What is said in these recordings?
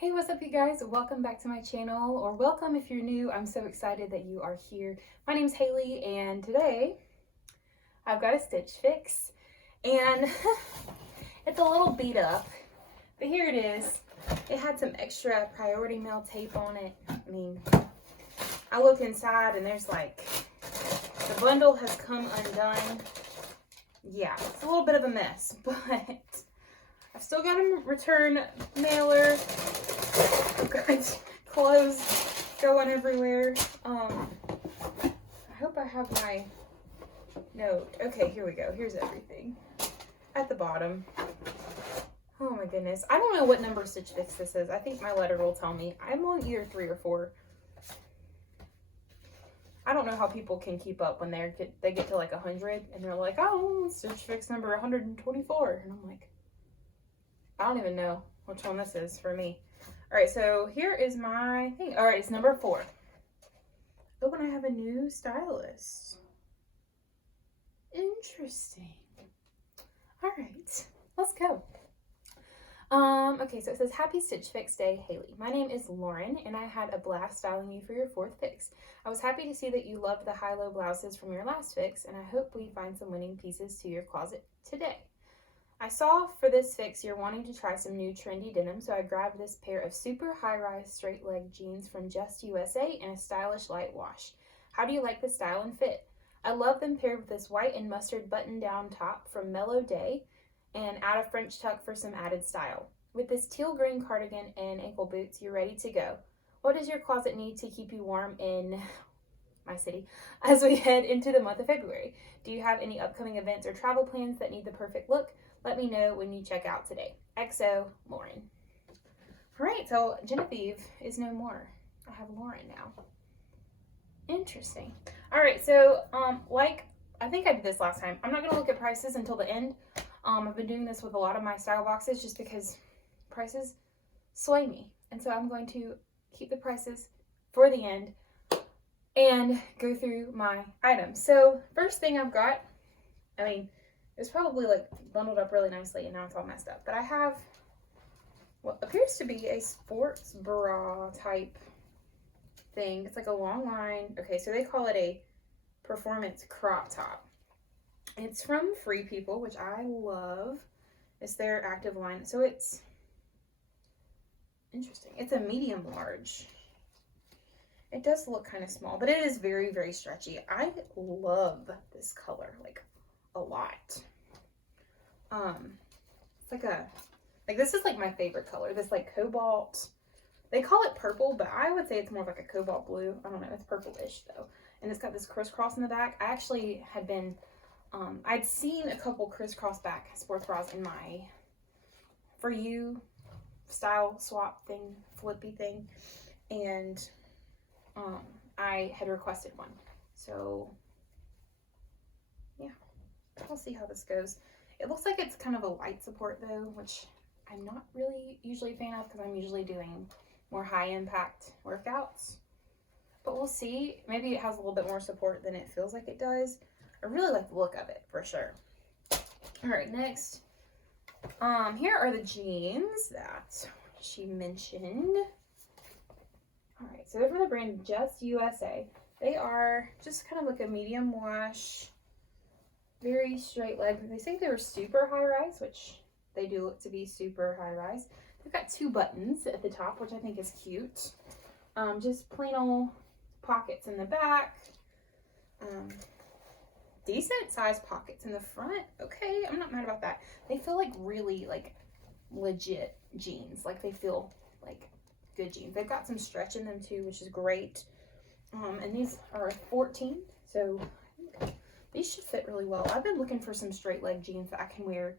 Hey, what's up you guys? Welcome back to my channel, or welcome if you're new. I'm so excited that you are here. My name's Haley, and today I've got a stitch fix, and it's a little beat up, but here it is. It had some extra priority mail tape on it. I mean, I look inside and there's like, the bundle has come undone. Yeah, it's a little bit of a mess, but I've still got a return mailer. I've got clothes going everywhere. I hope I have my note. Okay, here we go. Here's everything at the bottom. Oh my goodness. I don't know what number Stitch Fix this is. I think my letter will tell me. I'm on either 3 or 4. I don't know how people can keep up when they get to like 100 and they're like, oh, Stitch Fix number 124. And I'm like, I don't even know which one this is for me. All right, so here is my thing. All right, it's number 4. Oh, and I have a new stylist. Interesting. All right, let's go. Okay, so it says, Happy Stitch Fix Day, Haley. My name is Lauren, and I had a blast styling you for your 4th fix. I was happy to see that you loved the high-low blouses from your last fix, and I hope we find some winning pieces to your closet today. I saw for this fix you're wanting to try some new trendy denim, so I grabbed this pair of super high-rise straight leg jeans from Just USA in a stylish light wash. How do you like the style and fit? I love them paired with this white and mustard button-down top from Mellow Day and add a French tuck for some added style. With this teal green cardigan and ankle boots, you're ready to go. What does your closet need to keep you warm in my city as we head into the month of February? Do you have any upcoming events or travel plans that need the perfect look? Let me know when you check out today. XO, Lauren. All right, so Genevieve is no more. I have Lauren now. Interesting. All right, so like I think I did this last time. I'm not gonna look at prices until the end. I've been doing this with a lot of my style boxes just because prices sway me. And so I'm going to keep the prices for the end and go through my items. So first thing I've got, I mean, it's probably like bundled up really nicely and now it's all messed up. But I have what appears to be a sports bra type thing. It's like a long line. Okay, so they call it a performance crop top. It's from Free People, which I love. It's their active line. So it's interesting. It's a medium large. It does look kind of small, but it is very, very stretchy. I love this color, like a lot. It's like this is like my favorite color. This like cobalt, they call it purple, but I would say it's more like a cobalt blue. I don't know, it's purplish though. And it's got this crisscross in the back. I actually had been, I'd seen a couple crisscross back sports bras in my For You style swap thing, flippy thing. And I had requested one. So yeah, we'll see how this goes. It looks like it's kind of a light support though, which I'm not really usually a fan of because I'm usually doing more high impact workouts. But we'll see. Maybe it has a little bit more support than it feels like it does. I really like the look of it for sure. All right, next. Here are the jeans that she mentioned. All right, so they're from the brand Just USA. They are just kind of like a medium wash, very straight leg. They say they were super high rise, which they do look to be super high rise. They've got 2 buttons at the top, which I think is cute. Just plain old pockets in the back. Decent sized pockets in the front. Okay, I'm not mad about that. They feel like really like legit jeans. Like they feel like good jeans. They've got some stretch in them too, which is great. And these are 14, so these should fit really well. I've been looking for some straight leg jeans that I can wear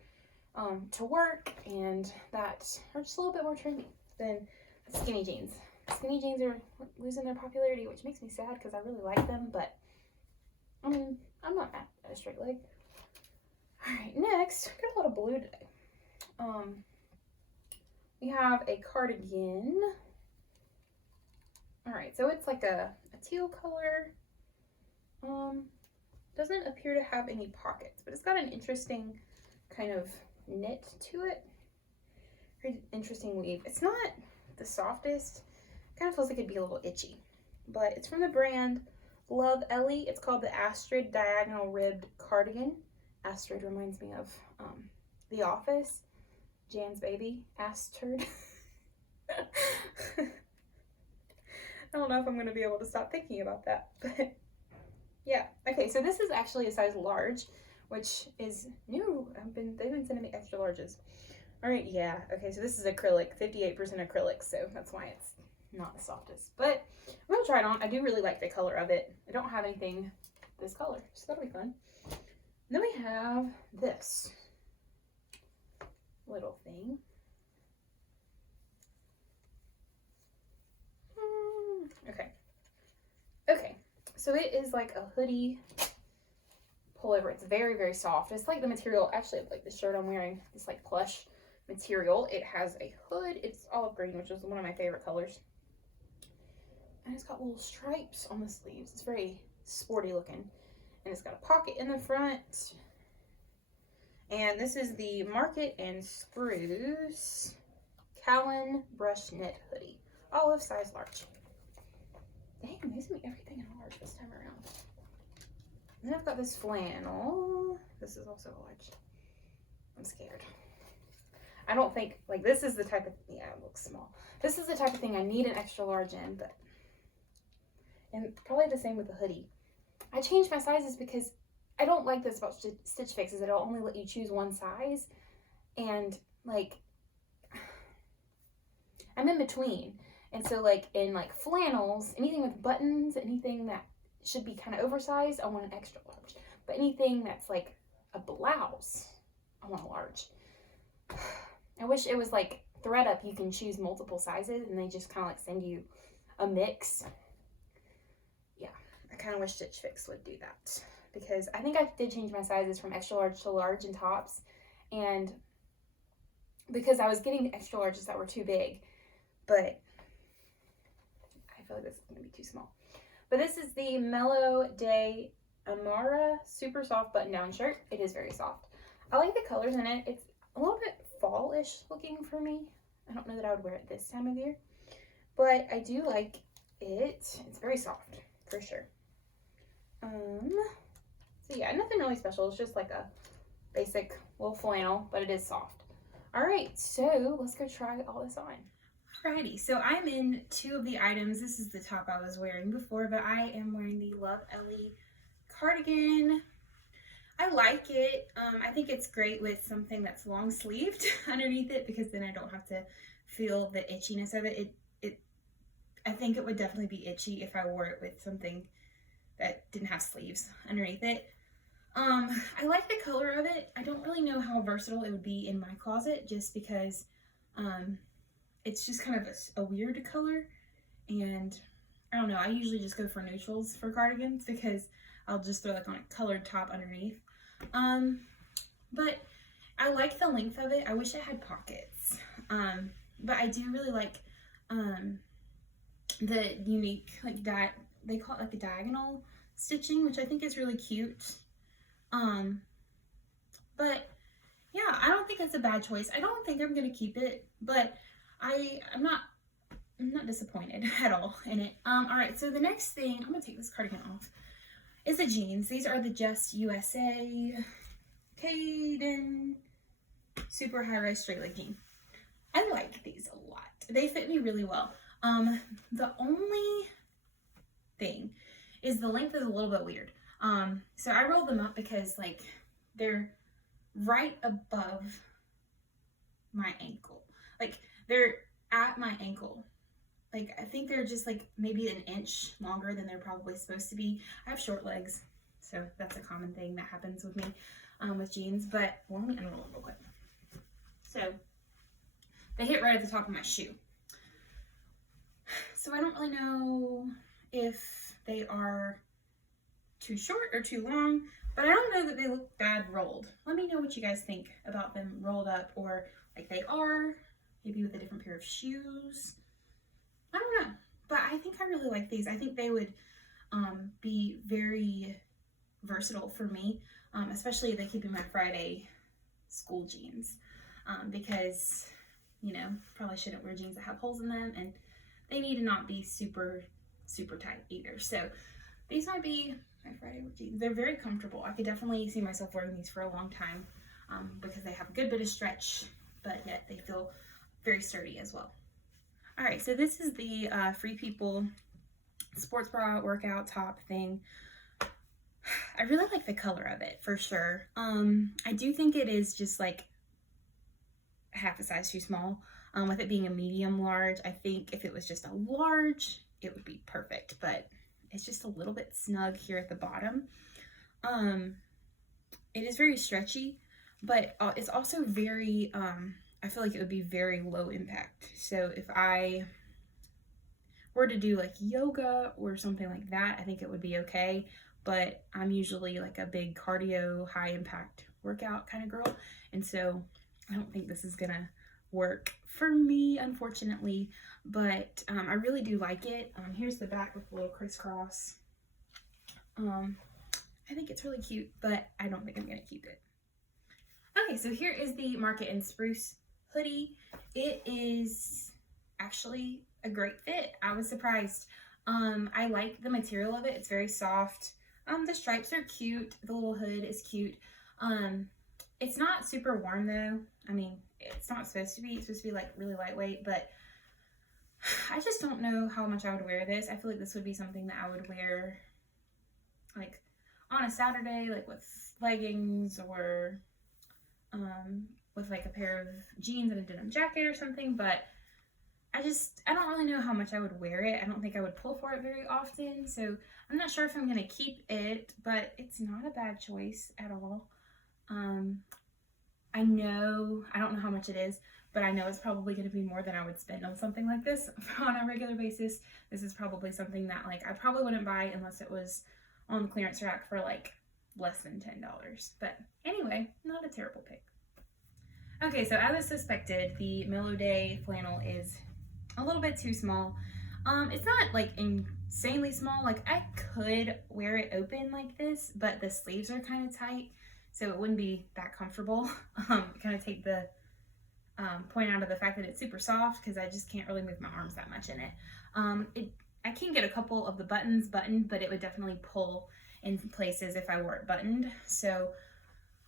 to work and that are just a little bit more trendy than skinny jeans. Skinny jeans are losing their popularity, which makes me sad because I really like them, but I mean, I'm not mad at a straight leg. All right, next, we got a lot of blue today. We have a cardigan. All right, so it's like a teal color. Doesn't appear to have any pockets, but it's got an interesting kind of knit to it. Very interesting weave. It's not the softest. Kind of feels like it'd be a little itchy. But it's from the brand Love Ellie. It's called the Astrid Diagonal Ribbed Cardigan. Astrid reminds me of The Office. Jan's baby, Astrid. I don't know if I'm going to be able to stop thinking about that, but yeah. Okay, so this is actually a size large, which is new. They've been sending me extra larges. All right, yeah. Okay, so this is acrylic, 58% acrylic, so that's why it's not the softest. But I'm going to try it on. I do really like the color of it. I don't have anything this color, so that'll be fun. And then we have this little thing. Okay, so it is like a hoodie pullover. It's very, very soft. It's like the material, actually, like the shirt I'm wearing, it's like plush material. It has a hood. It's olive green, which is one of my favorite colors. And it's got little stripes on the sleeves. It's very sporty looking. And it's got a pocket in the front. And this is the Market and Spruce Callan Brush Knit Hoodie. Olive size large. Dang, they sent me everything in large this time around. And then I've got this flannel. This is also large. I'm scared. I don't think, like, this is the type of, yeah, it looks small. This is the type of thing I need an extra large in, but, and probably the same with the hoodie. I changed my sizes because I don't like this about Stitch Fix, is it'll only let you choose one size. And, like, I'm in between. And so, like, in, like, flannels, anything with buttons, anything that should be kind of oversized, I want an extra large. But anything that's, like, a blouse, I want a large. I wish it was, like, ThredUp, you can choose multiple sizes, and they just kind of, like, send you a mix. Yeah, I kind of wish Stitch Fix would do that. Because I think I did change my sizes from extra large to large in tops. And because I was getting extra larges that were too big. But I feel like this is going to be too small. But this is the Mellow Day Amara super soft button down shirt. It is very soft. I like the colors in it. It's a little bit fall-ish looking for me. I don't know that I would wear it this time of year. But I do like it. It's very soft, for sure. So yeah, nothing really special. It's just like a basic little flannel, but it is soft. All right, so let's go try all this on. Alrighty, so I'm in two of the items. This is the top I was wearing before, but I am wearing the Love Ellie cardigan. I like it. I think it's great with something that's long sleeved underneath it, because then I don't have to feel the itchiness of it. I think it would definitely be itchy if I wore it with something that didn't have sleeves underneath it. I like the color of it. I don't really know how versatile it would be in my closet, just because it's just kind of a weird color, and I don't know, I usually just go for neutrals for cardigans because I'll just throw like on a colored top underneath. But I like the length of it. I wish it had pockets, but I do really like the unique, like that, they call it like a diagonal stitching, which I think is really cute. But yeah, I don't think that's a bad choice. I don't think I'm gonna keep it, but I'm not disappointed at all in it. All right, so the next thing, I'm gonna take this cardigan off, is the jeans. These are the Just USA Caden super high-rise straight leg jean. I like these a lot. They fit me really well. The only thing is the length is a little bit weird. So I rolled them up because like they're right above my ankle. Like they're at my ankle. Like I think they're just like maybe an inch longer than they're probably supposed to be. I have short legs, so that's a common thing that happens with me with jeans. But well, let me unroll it real quick. So they hit right at the top of my shoe. So I don't really know if they are too short or too long, but I don't know that they look bad rolled. Let me know what you guys think about them rolled up, or like they are, maybe with a different pair of shoes. I don't know, but I think I really like these. I think they would be very versatile for me, especially if they keep in my Friday school jeans, because you know, probably shouldn't wear jeans that have holes in them, and they need to not be super, super tight either. So these might be my Friday wear jeans. They're very comfortable. I could definitely see myself wearing these for a long time because they have a good bit of stretch, but yet they feel very sturdy as well. All right, so this is the Free People sports bra workout top thing. I really like the color of it for sure. I do think it is just like half a size too small. With it being a medium large, I think if it was just a large, it would be perfect, but it's just a little bit snug here at the bottom. It is very stretchy, but it's also very, I feel like it would be very low impact. So if I were to do like yoga or something like that, I think it would be okay. But I'm usually like a big cardio, high impact workout kind of girl. And so I don't think this is gonna work for me, unfortunately. But I really do like it. Here's the back with a little crisscross. I think it's really cute, but I don't think I'm gonna keep it. Okay, so here is the Market and Spruce hoodie. It is actually a great fit. I was surprised. I like the material of it. It's very soft. The stripes are cute. The little hood is cute. It's not super warm though. I mean, it's not supposed to be. It's supposed to be like really lightweight, but I just don't know how much I would wear this. I feel like this would be something that I would wear like on a Saturday, like with leggings or with like a pair of jeans and a denim jacket or something, but I don't really know how much I would wear it. I don't think I would pull for it very often, so I'm not sure if I'm gonna keep it, but it's not a bad choice at all. I don't know how much it is, but I know it's probably gonna be more than I would spend on something like this on a regular basis. This is probably something that like I probably wouldn't buy unless it was on the clearance rack for like less than $10. But anyway, not a terrible pick. Okay, so as I suspected, the Mellow Day flannel is a little bit too small. It's not like insanely small. Like I could wear it open like this, but the sleeves are kind of tight, so it wouldn't be that comfortable. Kind of take the point out of the fact that it's super soft because I just can't really move my arms that much in it. I can get a couple of the buttons buttoned, but it would definitely pull in places if I wore it buttoned. So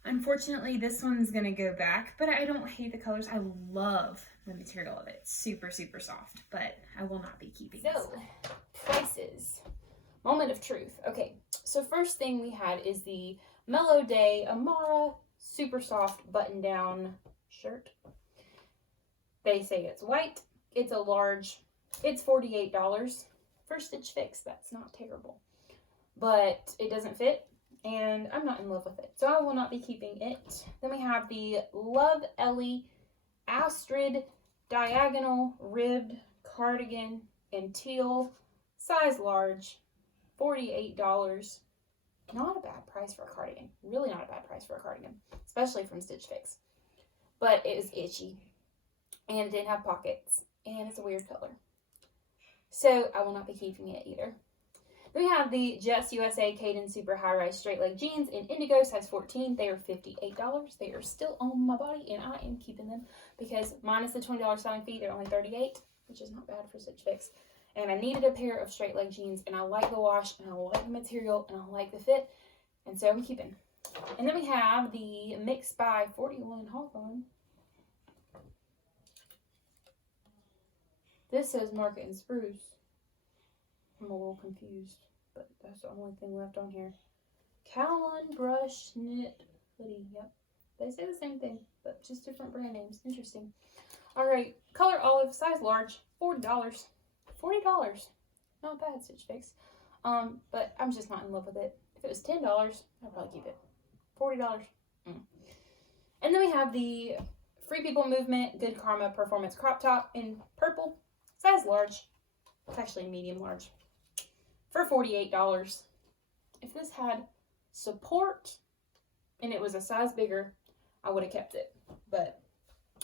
unfortunately, this one's gonna go back, but I don't hate the colors. I love the material of it. It's super, super soft, but I will not be keeping it. So, prices. Moment of truth. Okay, so first thing we had is the Mellow Day Amara super soft button-down shirt. They say it's white. It's a large. It's $48 for Stitch Fix. That's not terrible, but it doesn't fit, and I'm not in love with it, so I will not be keeping it. Then we have the Love Ellie Astrid diagonal ribbed cardigan in teal, size large, $48. Not a bad price for a cardigan. Really not a bad price for a cardigan, especially from Stitch Fix. But it was itchy, and it didn't have pockets, and it's a weird color. So I will not be keeping it either. Then we have the Jess USA Caden Super High Rise Straight Leg Jeans in indigo, size 14. They are $58. They are still on my body, and I am keeping them because minus the $20 selling fee, they're only $38, which is not bad for Stitch Fix. And I needed a pair of straight leg jeans, and I like the wash, and I like the material, and I like the fit, and so I'm keeping. And then we have the Mix by 41 Hawthorne. This says Market and Spruce. I'm a little confused, but that's the only thing left on here. Callan Brush Knit Hoodie. Yep. They say the same thing, but just different brand names. Interesting. All right. Color olive, size large, $40. $40. Not bad, Stitch Fix. But I'm just not in love with it. If it was $10, I'd probably keep it. $40. And then we have the Free People Movement Good Karma Performance Crop Top in purple, size large. It's actually medium large. For $48. If this had support and it was a size bigger, I would have kept it. But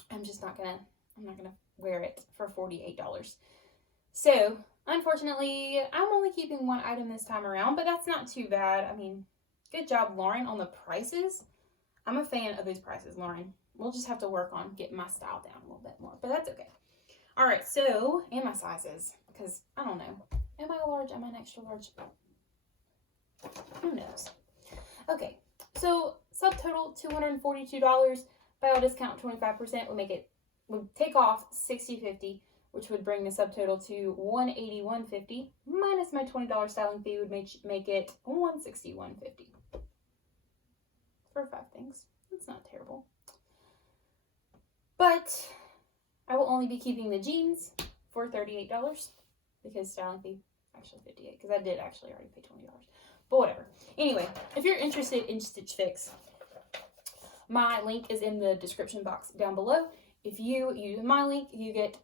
I'm not gonna wear it for $48. So, unfortunately, I'm only keeping one item this time around, but that's not too bad. I mean, good job, Lauren, on the prices. I'm a fan of these prices, Lauren. we'll just have to work on getting my style down a little bit more, but that's okay. All right, so, and my sizes, because I don't know. Am I a large? Am I an extra large? Who knows? Okay, so subtotal $242. By a discount 25% would take off $60.50, which would bring the subtotal to $181.50 minus my $20 styling fee would make it $161.50 for 5 things. That's not terrible. But I will only be keeping the jeans for $38 because styling fee actually $58 because I did actually already pay $20. But whatever. Anyway, if you're interested in Stitch Fix, my link is in the description box down below. If you use my link, you get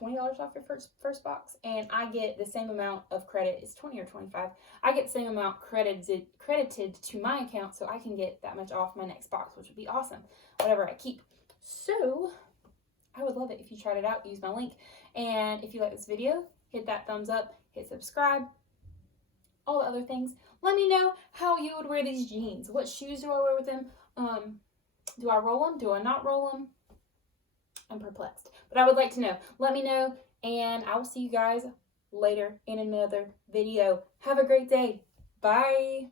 $20 off your first box, and I get the same amount of credit. It's 20 or 25. I get the same amount credited to my account, so I can get that much off my next box, which would be awesome. Whatever I keep. So I would love it if you tried it out. Use my link, and if you like this video, hit that thumbs up, hit subscribe, all the other things. Let me know how you would wear these jeans. What shoes do I wear with them? Do I roll them? Do I not roll them? I'm perplexed. But I would like to know. Let me know, and I will see you guys later in another video. Have a great day. Bye.